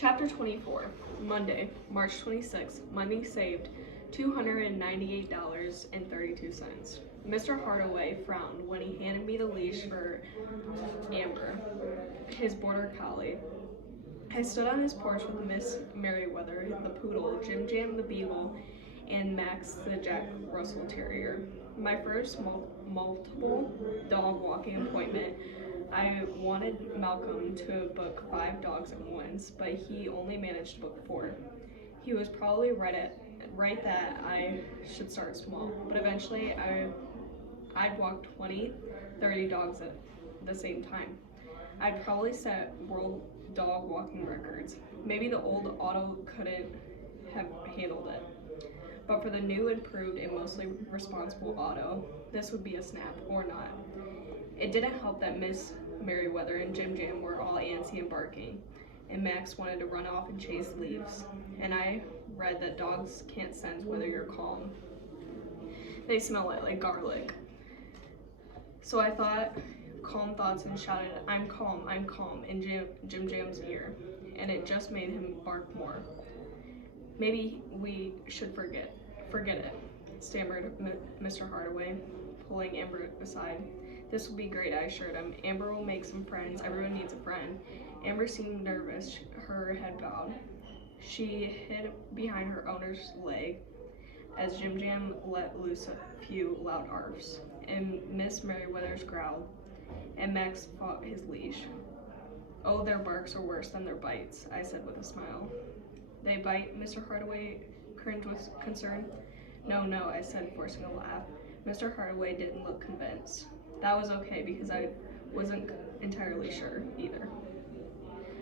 Chapter 24, Monday, March 26th. Money saved $298.32. Mr. Hardaway frowned when he handed me the leash for Amber, his border collie. I stood on his porch with Miss Merriweather, the poodle, Jim Jam the beagle, and Max the Jack Russell Terrier. My first multiple dog walking appointment. I wanted Malcolm to book 5 dogs at once, but he only managed to book 4. He was probably right that I should start small, but eventually I'd walk 20, 30 dogs at the same time. I'd probably set world dog walking records. Maybe the old Otto couldn't have handled it. But for the new, improved, and mostly responsible Otto, this would be a snap, or not. It didn't help that Miss Merriweather and Jim Jam were all antsy and barking, and Max wanted to run off and chase leaves, and I read that dogs can't sense whether you're calm. They smell it like garlic. So I thought calm thoughts and shouted, I'm calm, in Jim Jam's ear, and it just made him bark more. Maybe we should forget it, stammered Mr. Hardaway, pulling Amber aside. This will be great, I assured him. Amber will make some friends. Everyone needs a friend. Amber seemed nervous, her head bowed. She hid behind her owner's leg as Jim Jam let loose a few loud arfs, and Miss Merriweather's growled, and Max fought his leash. Oh, their barks are worse than their bites, I said with a smile. They bite? Mr. Hardaway cringed with concern. No, I said, forcing a laugh. Mr. Hardaway didn't look convinced. That was okay, because I wasn't entirely sure either.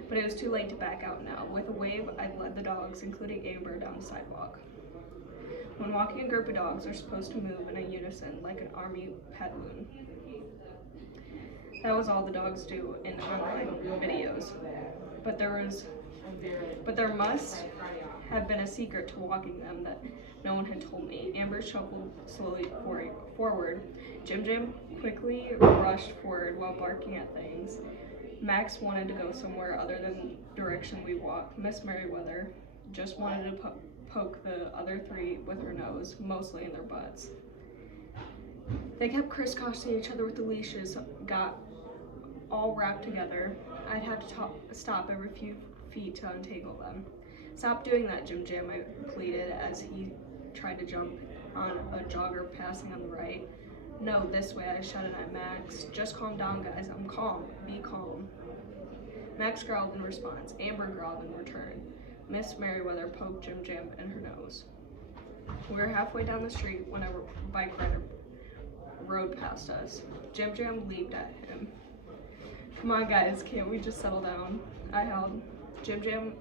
But it was too late to back out now. With a wave, I led the dogs, including Amber, down the sidewalk. When walking a group of dogs, they're supposed to move in a unison, like an army patoon. That was all the dogs do in online videos. But there must have been a secret to walking them that no one had told me. Amber shuffled slowly forward. Jim Jam quickly rushed forward while barking at things. Max wanted to go somewhere other than the direction we walked. Miss Merriweather just wanted to poke the other 3 with her nose, mostly in their butts. They kept crisscrossing each other with the leashes, got all wrapped together. I'd have to stop every few feet to untangle them. Stop doing that, Jim Jam, I pleaded as he tried to jump on a jogger passing on the right. No, this way, I shouted at Max. Just calm down, guys. I'm calm. Be calm. Max growled in response. Amber growled in return. Miss Merriweather poked Jim Jam in her nose. We were halfway down the street when a bike rider rode past us. Jim Jam leaped at him. Come on, guys, can't we just settle down? I held. Jim Jam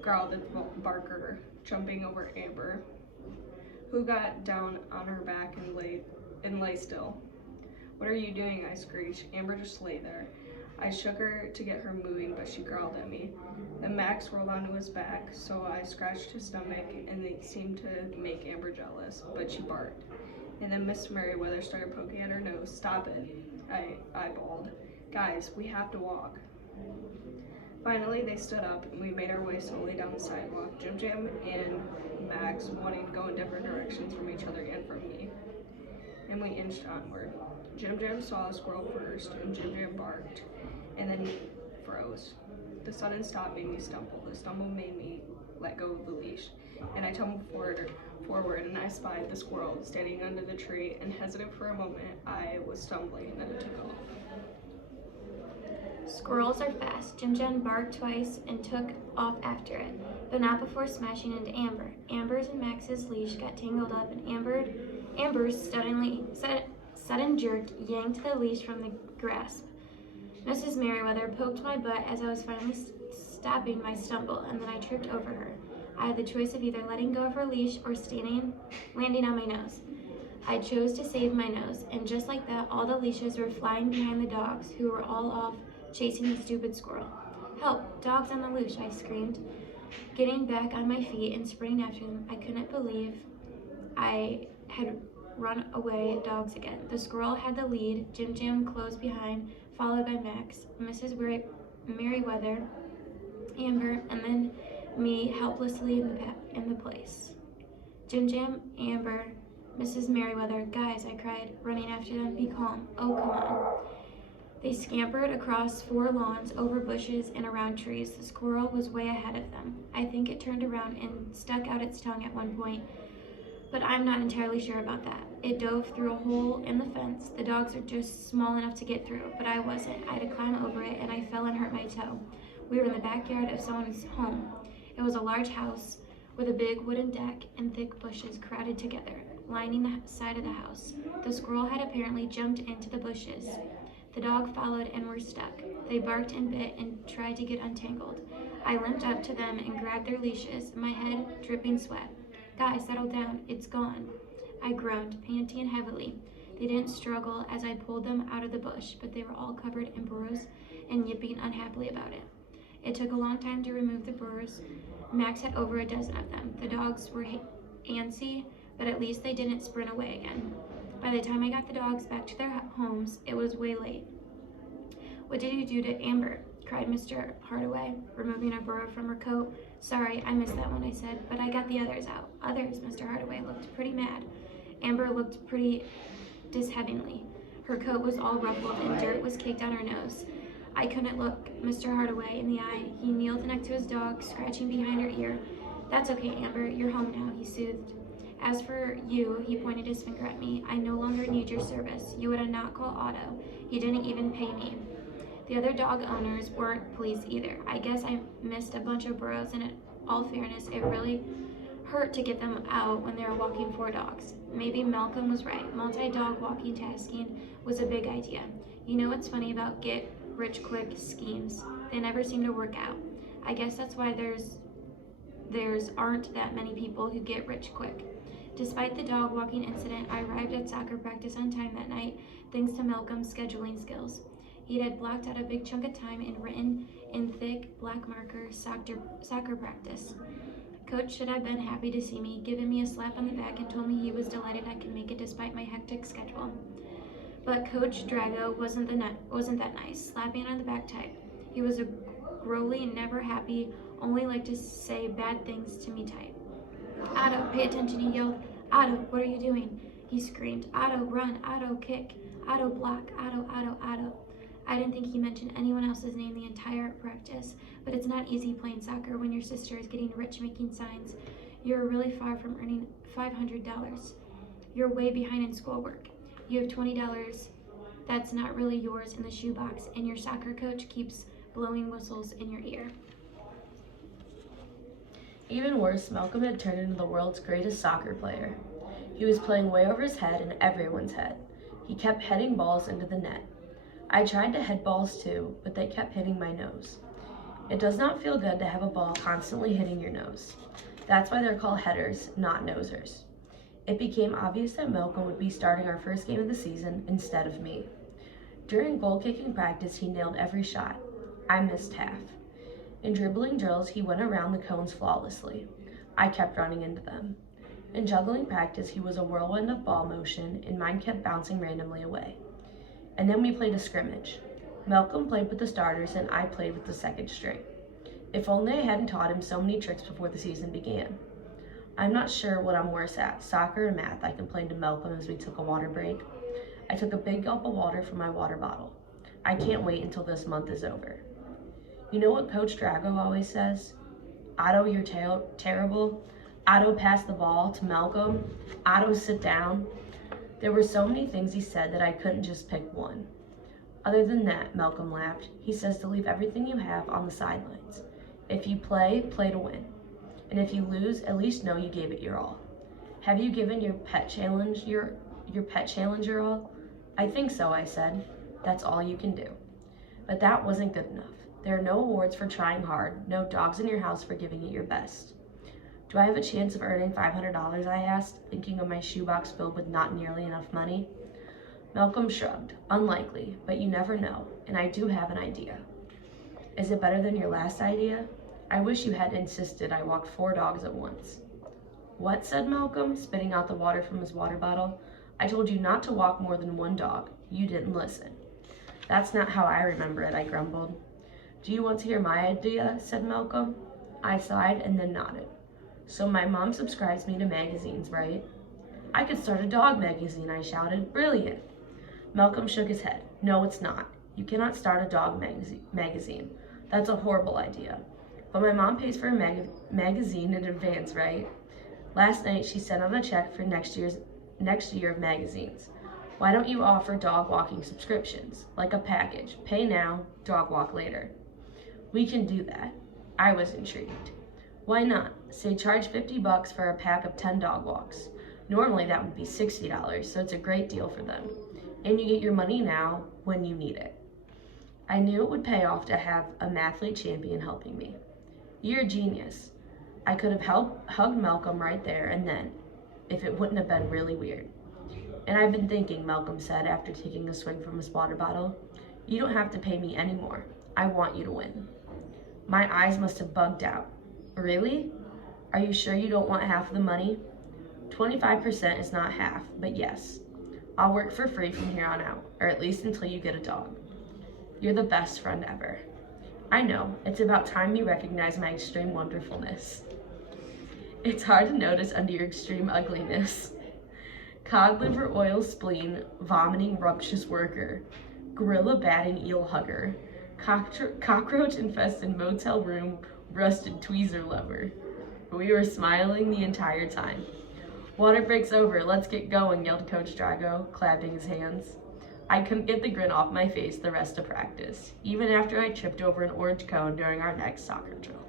growled at the barker, jumping over Amber, who got down on her back and lay still. What are you doing? I screeched. Amber just lay there. I shook her to get her moving, but she growled at me. Then Max rolled onto his back, so I scratched his stomach, and it seemed to make Amber jealous, but she barked. And then Miss Merriweather started poking at her nose. Stop it, I bawled. Guys, we have to walk. Finally, they stood up, and we made our way slowly down the sidewalk, Jim Jam and Max wanting to go in different directions from each other and from me. And we inched onward. Jim Jam saw a squirrel first, and Jim Jam barked, and then froze. The sudden stop made me stumble. The stumble made me let go of the leash, and I tumbled forward, and I spied the squirrel standing under the tree, and hesitant for a moment, I was stumbling, and then it took off. Squirrels are fast. Jim Jam barked twice and took off after it, but not before smashing into Amber. Amber's and Max's leash got tangled up, and Amber's sudden jerk yanked the leash from the grasp. Mrs. Merriweather poked my butt as I was finally stopping my stumble, and then I tripped over her. I had the choice of either letting go of her leash or landing on my nose. I chose to save my nose, and just like that, all the leashes were flying behind the dogs, who were all off chasing the stupid squirrel. Help! Dogs on the loose, I screamed, getting back on my feet and sprinting after them. I couldn't believe I had run away dogs again. The squirrel had the lead, Jim Jam close behind, followed by Max. Mrs. Merriweather Amber, and then me helplessly in the place. Jim Jam, Amber, Mrs. Merriweather, guys, I cried, running after them. Be calm. Oh, come on. They scampered across 4 lawns, over bushes, and around trees. The squirrel was way ahead of them. I think it turned around and stuck out its tongue at one point, but I'm not entirely sure about that. It dove through a hole in the fence. The dogs are just small enough to get through, but I wasn't. I had to climb over it, and I fell and hurt my toe. We were in the backyard of someone's home. It was a large house with a big wooden deck and thick bushes crowded together, lining the side of the house. The squirrel had apparently jumped into the bushes. The dog followed and were stuck. They barked and bit and tried to get untangled. I limped up to them and grabbed their leashes, my head dripping sweat. Guys, settle down. It's gone. I groaned, panting heavily. They didn't struggle as I pulled them out of the bush, but they were all covered in burrs and yipping unhappily about it. It took a long time to remove the burrs. Max had over a dozen of them. The dogs were antsy, but at least they didn't sprint away again. By the time I got the dogs back to their homes, it was way late. What did you do to Amber? Cried Mr. Hardaway, removing a burr from her coat. Sorry, I missed that one, I said, but I got the others out. Others, Mr. Hardaway looked pretty mad. Amber looked pretty dishevelingly. Her coat was all ruffled and dirt was caked on her nose. I couldn't look Mr. Hardaway in the eye. He kneeled next to his dog, scratching behind her ear. That's okay, Amber. You're home now, he soothed. As for you, he pointed his finger at me, I no longer need your service. You would not call Otto. He didn't even pay me. The other dog owners weren't pleased either. I guess I missed a bunch of burrows, and in all fairness, it really hurt to get them out when they were walking 4 dogs. Maybe Malcolm was right. Multi-dog walking tasking was a big idea. You know what's funny about get-rich-quick schemes? They never seem to work out. I guess that's why there's aren't that many people who get rich quick. Despite the dog walking incident, I arrived at soccer practice on time that night, thanks to Malcolm's scheduling skills. He had blocked out a big chunk of time and written in thick black marker soccer practice. Coach should have been happy to see me, given me a slap on the back, and told me he was delighted I could make it despite my hectic schedule. But Coach Drago wasn't that nice, slapping on the back type. He was a growly, never happy, only liked to say bad things to me type. Otto, pay attention, he yelled. Otto, what are you doing? He screamed. Otto, run. Otto, kick. Otto, block. Otto, Otto, Otto. I didn't think he mentioned anyone else's name the entire practice, but it's not easy playing soccer when your sister is getting rich making signs. You're really far from earning $500. You're way behind in schoolwork. You have $20 that's not really yours in the shoebox, and your soccer coach keeps blowing whistles in your ear. Even worse, Malcolm had turned into the world's greatest soccer player. He was playing way over his head and everyone's head. He kept heading balls into the net. I tried to head balls too, but they kept hitting my nose. It does not feel good to have a ball constantly hitting your nose. That's why they're called headers, not nosers. It became obvious that Malcolm would be starting our first game of the season instead of me. During goal kicking practice, he nailed every shot. I missed half. In dribbling drills, he went around the cones flawlessly. I kept running into them. In juggling practice, he was a whirlwind of ball motion, and mine kept bouncing randomly away. And then we played a scrimmage. Malcolm played with the starters, and I played with the second string. If only I hadn't taught him so many tricks before the season began. I'm not sure what I'm worse at, soccer or math, I complained to Malcolm as we took a water break. I took a big gulp of water from my water bottle. I can't wait until this month is over. You know what Coach Drago always says? Otto, you're terrible. Otto, pass the ball to Malcolm. Otto, sit down. There were so many things he said that I couldn't just pick one. Other than that, Malcolm laughed, he says to leave everything you have on the sidelines. If you play, play to win. And if you lose, at least know you gave it your all. Have you given your pet challenge your all? I think so, I said. That's all you can do. But that wasn't good enough. There are no awards for trying hard, no dogs in your house for giving it your best. Do I have a chance of earning $500, I asked, thinking of my shoebox filled with not nearly enough money. Malcolm shrugged. Unlikely, but you never know, and I do have an idea. Is it better than your last idea? I wish you had insisted I walked 4 dogs at once. What? Said Malcolm, spitting out the water from his water bottle. I told you not to walk more than 1 dog. You didn't listen. That's not how I remember it, I grumbled. Do you want to hear my idea? Said Malcolm. I sighed and then nodded. So my mom subscribes me to magazines, right? I could start a dog magazine, I shouted. Brilliant. Malcolm shook his head. No, it's not. You cannot start a dog magazine. That's a horrible idea. But my mom pays for a magazine in advance, right? Last night she sent out a check for next year of magazines. Why don't you offer dog walking subscriptions, like a package? Pay now, dog walk later. We can do that. I was intrigued. Why not? Say charge $50 for a pack of 10 dog walks. Normally that would be $60, so it's a great deal for them. And you get your money now when you need it. I knew it would pay off to have a mathlete champion helping me. You're a genius. I could have hugged Malcolm right there and then, if it wouldn't have been really weird. And I've been thinking, Malcolm said after taking a swig from his water bottle, you don't have to pay me anymore. I want you to win. My eyes must have bugged out. Really? Are you sure you don't want half of the money? 25% is not half, but yes. I'll work for free from here on out, or at least until you get a dog. You're the best friend ever. I know, it's about time you recognize my extreme wonderfulness. It's hard to notice under your extreme ugliness. Cod liver oil spleen, vomiting rumptious worker, gorilla batting eel hugger, cockroach infested motel room, rusted tweezer lover. We were smiling the entire time. Water break's over, let's get going, yelled Coach Drago, clapping his hands. I couldn't get the grin off my face the rest of practice, even after I tripped over an orange cone during our next soccer drill.